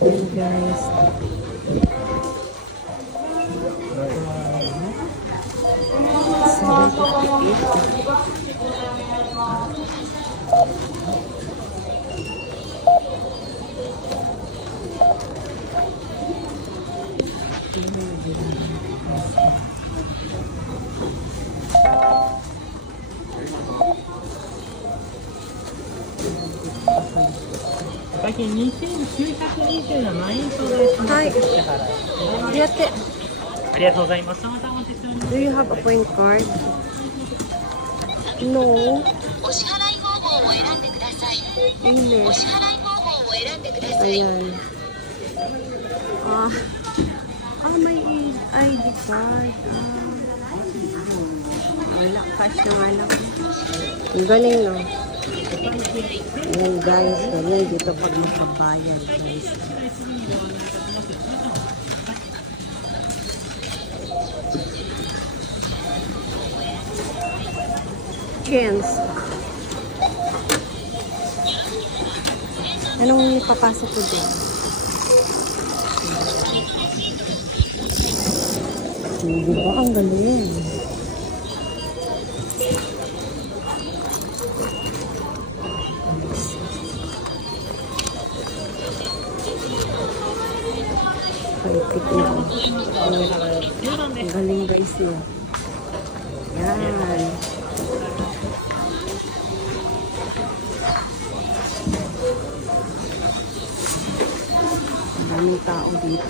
Ayan guys. Do you have a point card? No. English. Ayan. May ID card. Wala, cash na nga lang. Ang galing, no? Ayan, guys. Galing dito pag makabayan, guys. Chance. Anong ipapasok ko dyan? Diba? Ang galing. Ang galing guys yun. Yan. Maraming tao dito.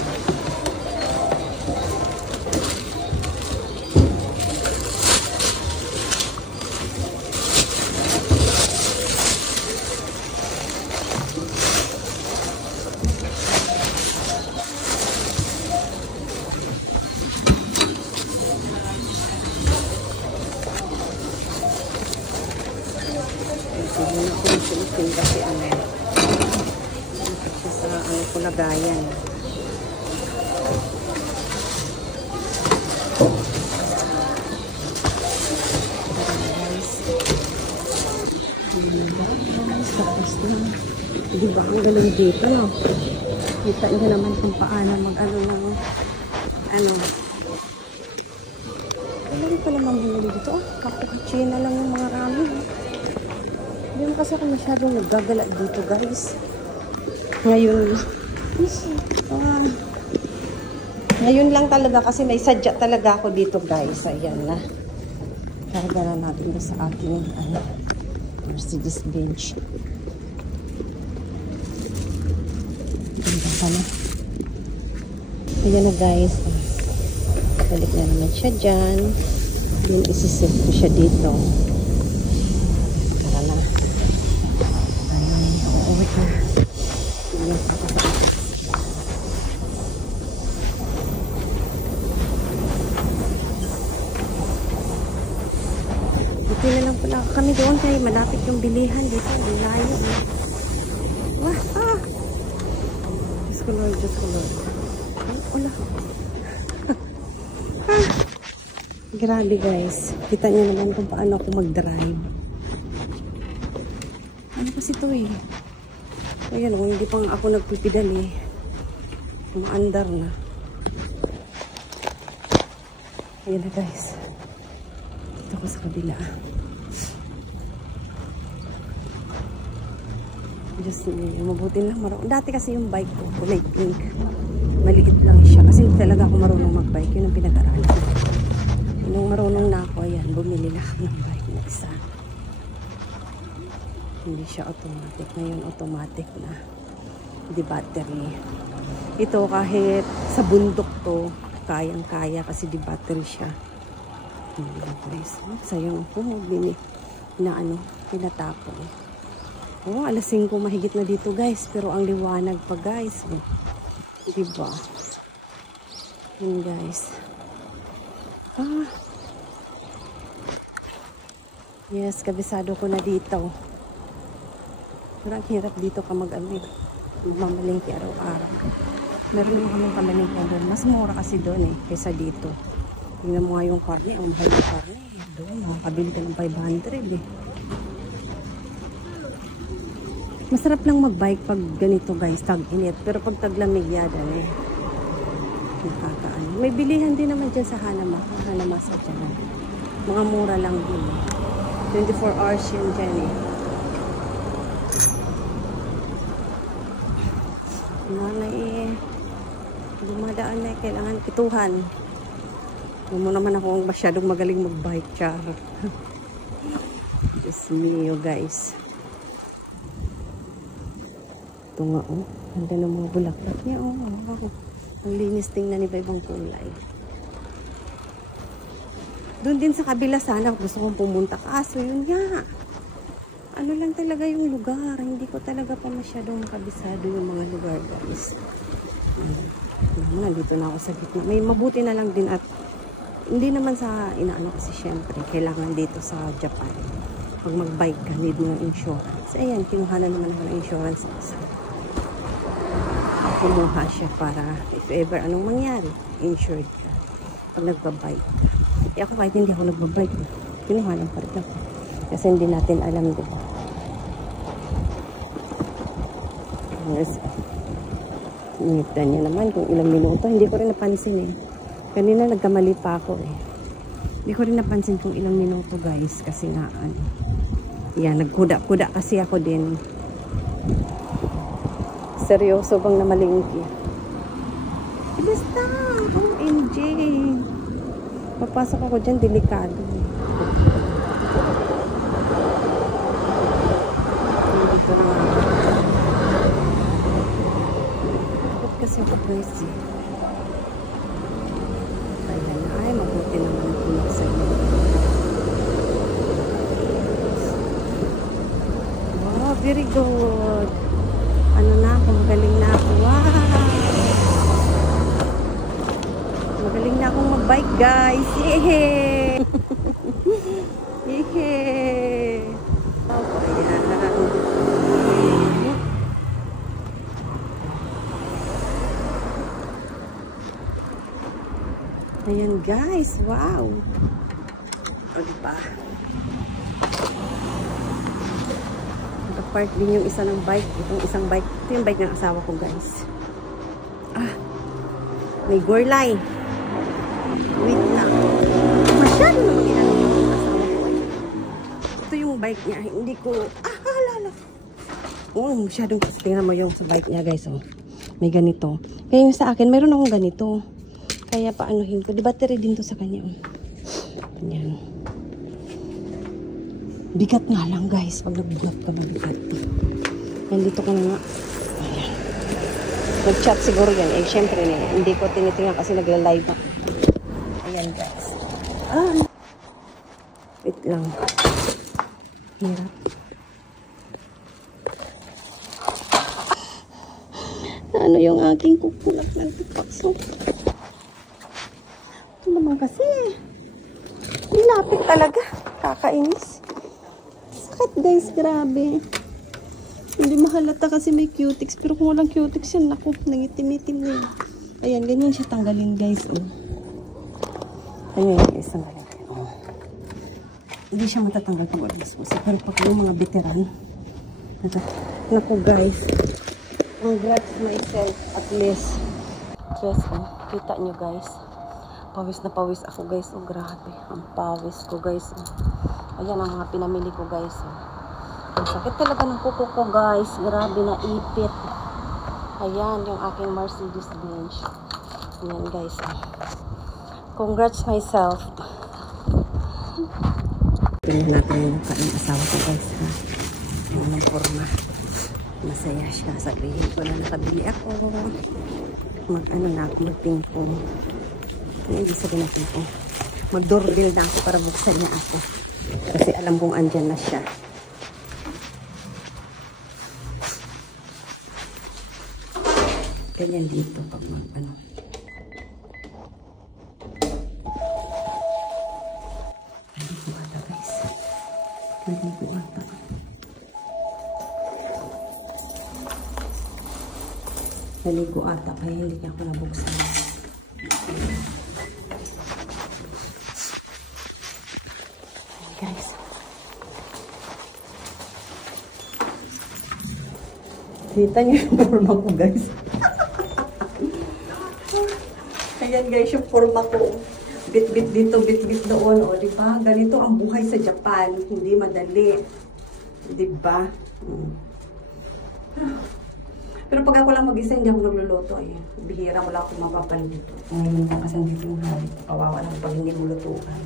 Kasi sa Kulagayan. Diba ang galing dito, no? Kita nyo naman kung paano mag-ano ng ano. Ano pa naman huli dito? Kapuchina lang yung mga ramen. Hindi mo kasi ako masyadong naggagala dito, guys. Ngayon lang talaga kasi may sadya talaga ako dito, guys. Ayan na. Karga na natin sa ating Mercedes Benz. Ganda pala. Ayan na, guys. Balik na naman siya dyan. Then isi-set ko siya dito. Tara na. Ayan. Wait na. Dito na lang pala kami doon kaya malapit yung bilihan dito. Layo. Wah! Diyos ko Lord, Diyos ko Lord. Wala. Grabe guys. Kita niyo naman kung paano ako mag-drive. Ano kasi ito eh. Ayan o, hindi pang ako nagpipidal eh. Umaandar na. Ayan na guys. Dito ko sa kabila. Just mabuti lang marunong. Dati kasi yung bike ko, kulay pink. Maliit lang siya. Kasi hindi talaga ako marunong mag-bike. Yun ang pinag-aralan. Nung marunong na ako, ayan, bumili na ako ng bike na isa. Hindi siya automatic. Ngayon automatic na. Di battery. Ito kahit sa bundok to, kayang-kaya kasi di battery siya. Hindi guys. Sayang po. Pinatapon. Oh, alas 5 mahigit na dito guys. Pero ang liwanag pa guys. Diba? Yun guys. Yes, kabisado ko na dito. Parang hirap dito ka mamalingki araw-araw. Meron naman kaming pamalingki doon. Mas mura kasi doon eh, kaysa dito. Tingnan mo nga yung karne, ang mahal yung karne. Doon, makakabili ka ng 500 eh. Masarap lang magbike pag ganito guys, tag-init. Pero pag taglamig yada eh. Nakakaano. May bilihan din naman dyan sa Hanamasa dyan. Mga mura lang din. 24 hours yun dyan eh. Nanay eh. Dumadaan na eh. Kailangan pituhan. Huwag mo naman ako masyadong magaling magbike, char. Diyos mio guys. Ito nga oh. Ganda ng mga bulaklak niya oh. Ang linis tingnan, iba-ibang kulay. Doon din sa kabila sana gusto kong pumunta. Kaso yun nga. Ano lang talaga yung lugar. Hindi ko talaga pa masyadong makabisado yung mga lugar guys. Nandito na ako sa gitna. May mabuti na lang din at hindi naman sa inaano kasi syempre. Kailangan dito sa Japan. Pag mag-bike ka, need mo ng insurance. Ayan, kinuha na naman ako ng insurance. Kumuha siya para if ever anong mangyari, insured ka pag nagbabike. E ako kahit hindi ako nagbabike, kinuha lang pa rin ako. Kasi hindi natin alam, diba? Yes. Ngita niya naman kung ilang minuto. Hindi ko rin napansin eh. Kanina nagkamali pa ako eh. Hindi ko rin napansin kung ilang minuto guys. Kasi nga ano. Yan, nagkuda-kuda kasi ako din. Seryoso bang namalingki? Basta! OMG! Papasok ako dyan, delikado. Dito na nga. Bakit kasi ako guys eh? Kaya na ay, mabuti naman ang punak sa inyo. Wow, very good! Ano na ako, magaling na ako. Wow! Magaling na akong mag-bike guys. Yehey! Yehey! Oh, ayan guys, wow! O diba? Nakapark din yung isa ng bike. Itong isang bike. Ito yung bike ng asawa ko guys. Ah! May gorlay. Wait na. Masyado naman ginagawa yung asawa ko. Ito yung bike niya. Hindi ko... halala. Oh, masyadong... Tingnan mo yung sa bike niya guys. Oh. May ganito. Kaya yung sa akin, mayroon akong ganito. Kaya paanuhin ko. Di battery din to sa kanya. Oh. Ganyan. Bigat nga lang guys. Pag nag-vlog ka mabigat. Yan dito ko na nga. Ayan. Nag-chat siguro yan. Eh syempre hindi ko tinitingnan kasi nagla-live na. Ayan guys. Ah. Wait lang. Hirap. Ano yung aking kukulat ng tipakso? Ito naman kasi. Nilapit talaga. Kakainis. Sakit guys, grabe. Hindi mahalata kasi may cutics. Pero kung walang cutics yan, naku, nangitim-itim na yun. Ayan, ganyan siya tanggalin guys. Oh. Ayan guys, tanggalin. Oh. Hindi siya matatanggal pag walang susi. Pero pag yung mga veteran, naku guys, congrats myself at least. Yes, oh, kita nyo guys. Pawis na pawis ako guys. Oh, grabe. Ang pawis ko guys. Oh. Ayan ang mga pinamili ko guys. Ang sakit talaga ng kuko ko guys. Grabe na ipit. Ayan yung aking Mercedes-Benz. Ayan guys. Congrats myself. Tingnan natin yung mukha ng asawa ko guys. Anong forma. Masaya siya. Sabihin ko na nakabili ako. Mag-ano na ako. Mag-ping-pong. Hindi sabihin natin po. Mag-doorbell na ako para buksan niya ako. Kasi alam kong andyan na siya. Ganyan dito pag mag-ano. Naligo ata guys. Naligo ata. Naligo ata kaya hindi niya ako nabuksan. Guys. Kita niyo yung forma ko, guys. Ayan, guys, yung forma ko. Bit-bit dito, bit-bit doon. O, diba? Ganito ang buhay sa Japan. Hindi madali. Diba? Pero pag ako lang mag-isa, hindi ako nagluluto. Eh. Bihira, wala akong mapapan dito. Ngayon lang kasi dito yung hari. Kawawa lang pag hindi mo lutuan.